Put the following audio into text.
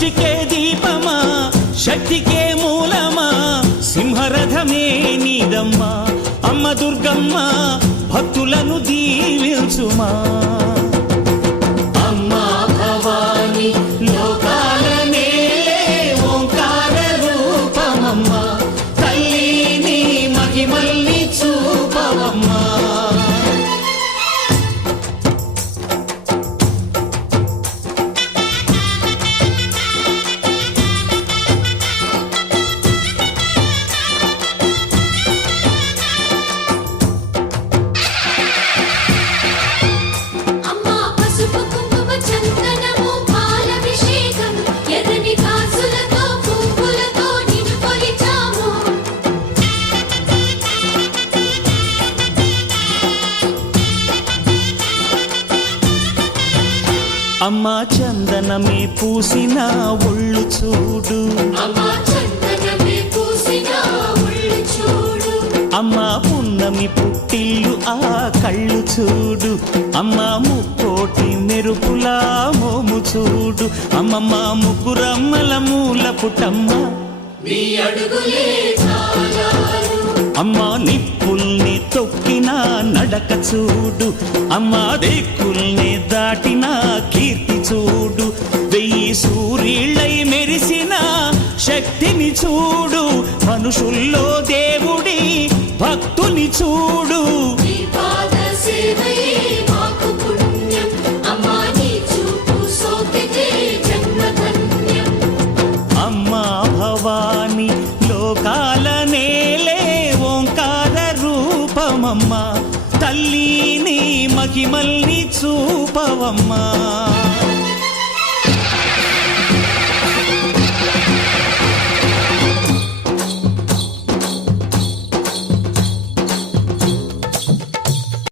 సృష్టికే దీపమా శక్తికే మూలమా సింహరథమే నీదమ్మా అమ్మ దుర్గమ్మ భక్తులను దీవించుమా అమ్మా భవాని లోకాల నేలే ఓంకార రూపమమ్మా తల్లి నీ మహిమల్ని చూపవమ్మా అమ్మా చందనమే పూసిన ఒళ్ళు చూడు అమ్మా పున్నమి పుట్టిల్లు ఆ కళ్ళు చూడు అమ్మా ముక్కోటి మెరుపులా మోము చూడు అమ్మమ్మ ముగ్గురమ్మల మూల పుట్టమ్మ అమ్మా నిప్పుల్ని తొక్కిన నడక చూడు అమ్మా దిక్కుల్ని దాటిన కీర్తి చూడు 1000 సూర్యులై మెరిసిన శక్తిని చూడు మనుషుల్లో దేవుడి భక్తుని చూడు